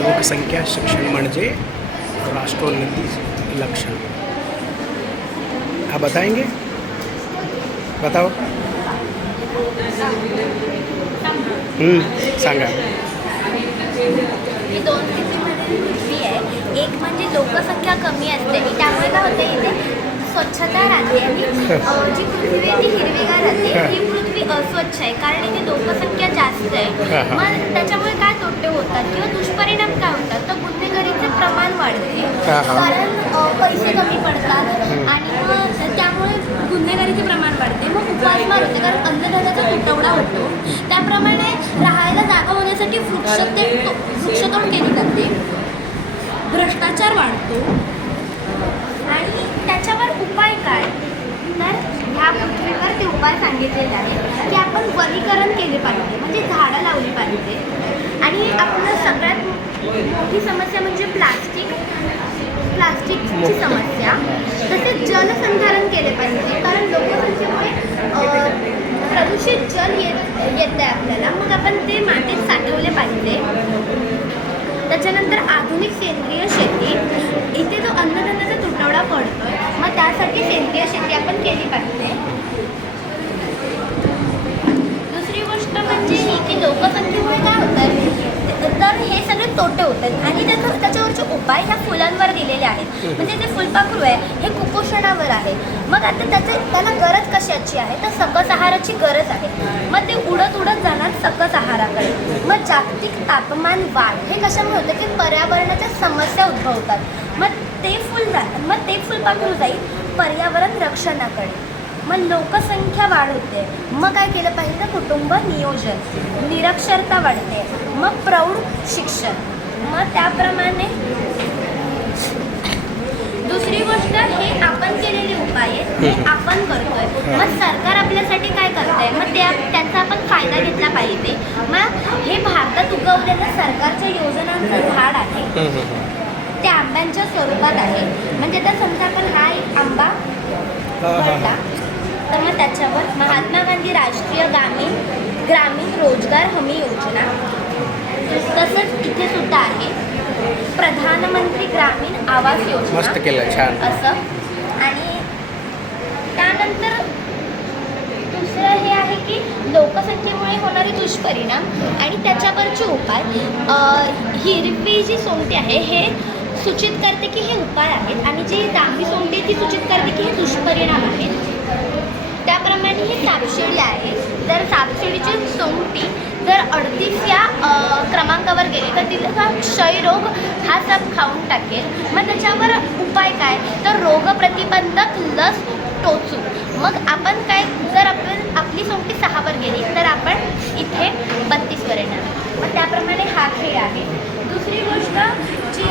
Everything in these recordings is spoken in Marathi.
लोकसंख्या शिक्षण म्हणजे राष्ट्रोन्नती लक्षण. आप बताएंगे? बताओ. सांगा. ही दोन स्थितीमध्ये पृथ्वी आहे. एक म्हणजे लोकसंख्या कमी असते आणि त्यामुळे काय होते इथे स्वच्छता राहते आणि जी पृथ्वी आहे ती हिरवीगार राहते. ही पृथ्वी अस्वच्छ आहे कारण इथे लोकसंख्या जास्त आहे. मग त्याच्यामुळे काय तोटे होतात किंवा दुष्परिणाम काय होतात तर गुन्हेगारीचे प्रमाण वाढते कारण पैसे कमी पडतात आणि मग त्यामुळे गुन्हेगारीचे प्रमाण वाढते. मग उपासमार होते कारण अन्नधान्याचा तुटवडा होतो. त्याप्रमाणे राहायला जागा होण्यासाठी वृक्षतोड केली जाते. भ्रष्टाचार वाढतो. आणि त्याच्यावर उपाय काय तर ह्या पृथ्वीवर ते उपाय सांगितलेले आहेत की आपण वनीकरण केले पाहिजे म्हणजे झाडं लावली पाहिजे. आणि आपलं सगळ्यात मोठी समस्या म्हणजे प्लास्टिकची समस्या. तसेच जलसंधारण केले पाहिजे कारण लोकसंख्येमुळे प्रदूषित जल येत आहे आपल्याला. मग आपण ते मातीत साठवले पाहिजे. त्याच्यानंतर आधुनिक सेंद्रिय शेती. इथे जो अन्नधान्याचा तुटवडा पडतोय मग त्यासाठी सेंद्रिय शेती आपण केली पाहिजे. दुसरी गोष्ट म्हणजे ही की लोकसंख्येमुळे काय होतं तर हे सगळे तोटे होतात आणि त्याच्यावरचे उपाय ह्या फुलांवर दिलेले आहेत. म्हणजे जे फुलपाखरू आहे हे कुपोषणावर आहे. मग आता त्याला गरज कशाची आहे तर सकस आहाराची गरज आहे. मग ते उडत जाणार सकस आहाराकडे. मग जागतिक तापमान वाढ हे कशामुळे होतं की पर्यावरणाच्या समस्या उद्भवतात. मग ते फुलपाखरू जाईल पर्यावरण रक्षणाकडे. मग लोकसंख्या वाढते. मग काय केलं पाहिजे कुटुंब नियोजन. निरक्षरता वाढते. मग प्रौढ शिक्षण. मग त्याप्रमाणे दुसरी गोष्ट हे आपण केलेले उपाय आहेत हे आपण करतोय. मग सरकार आपल्यासाठी काय करतंय मग त्याचा आपण फायदा घेतला पाहिजे. मग हे भारतात उगवलेलं सरकारच्या योजनांचं झाड आहे. ते आंब्यांच्या स्वरूपात आहे. म्हणजे तर समजा आपण हा एक आंबा पडला तर मग त्याच्यावर महात्मा गांधी राष्ट्रीय ग्रामीण रोजगार हमी योजना. तसंच इथे सुद्धा आहे प्रधानमंत्री ग्रामीण आवास योजना. मस्त केलं, छान असं. आणि त्यानंतर दुसरं हे आहे की लोकसंख्येमुळे होणारे दुष्परिणाम आणि त्याच्यावरचे उपाय. हिरवी जी सोंगटी आहे हे सूचित करते की हे उपाय आहेत आणि जी तांबडी सोंगटी ती सूचित करते की हे दुष्परिणाम आहेत. त्याप्रमाणे ही सापशिडी आहे. जर सापशिडीची सोंगटी जर 38 या क्रमांकावर गेली तर तिचा क्षयरोग हा साप खाऊन टाकेल. मग त्याच्यावर उपाय काय तर रोगप्रतिबंधक लस टोचू. मग आपण काय जर आपली सोंगटी 6वर गेली तर आपण इथे 32वर येणार. मग त्याप्रमाणे हा खेळ आहे. दुसरी गोष्ट जी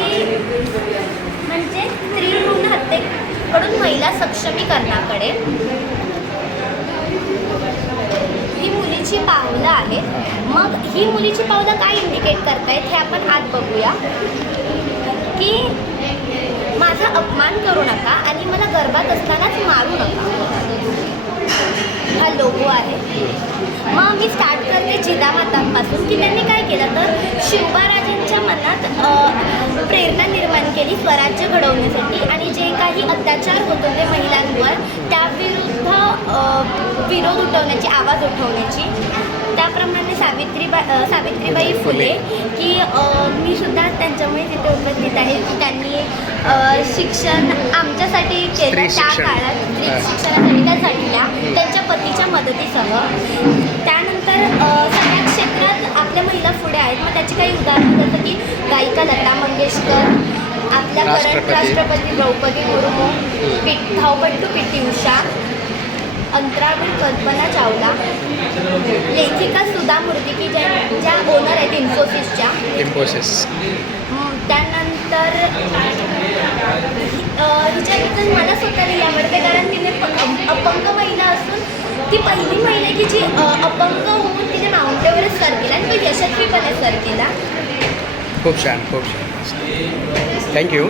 म्हणजे स्त्री भ्रूण हत्येकडून महिला सक्षमीकरणाकडे. ही मुलीची पावलं आहेत. मग ही मुलीची पावलं काय इंडिकेट करतायत हे आपण आज बघूया की माझा अपमान करू नका आणि मला गर्भात असतानाच मारू नका. हा लोगो आहे. मग मी स्टार्ट करते जिजामातांपासून की त्यांनी काय केलं तर शिवबाराजांच्या मनात प्रेरणा निर्माण केली स्वराज्य घडवण्यासाठी आणि जे काही अत्याचार होत होते महिलांवर त्याविरुद्ध विरोध उठवण्याची आवाज उठवण्याची. त्याप्रमाणे सावित्रीबाई फुले की मी सुद्धा त्यांच्यामुळे तिथे उपस्थित आहे की त्यांनी शिक्षण आमच्यासाठी केलं त्या काळात. स्त्री शिक्षणासाठी त्या झटल्या त्यांच्या पतीच्या मदतीसह. त्यानंतर सगळ्या क्षेत्रात आपल्या महिला पुढे आहेत. मग त्याची काही उदाहरणं जसं की गायिका लता मंगेशकर, आपल्या करंट राष्ट्रपती द्रौपदी मुर्मू, धावपट्टू पी.टी. उषा, अंतराळवीर कल्पना चावला, लेखिका सुधा मूर्ती की ज्या ओनर आहेत इन्फोसिसच्या. त्यानंतर हिच्याबद्दल मला स्वतःला आवडते कारण तिने अपंग महिला असून ती पहिली महिला की जी अपंग होऊन तिने माउंट एव्हरेस्ट सर केला आणि तो यशस्वीपणे सर केला. खूप छान. थँक्यू.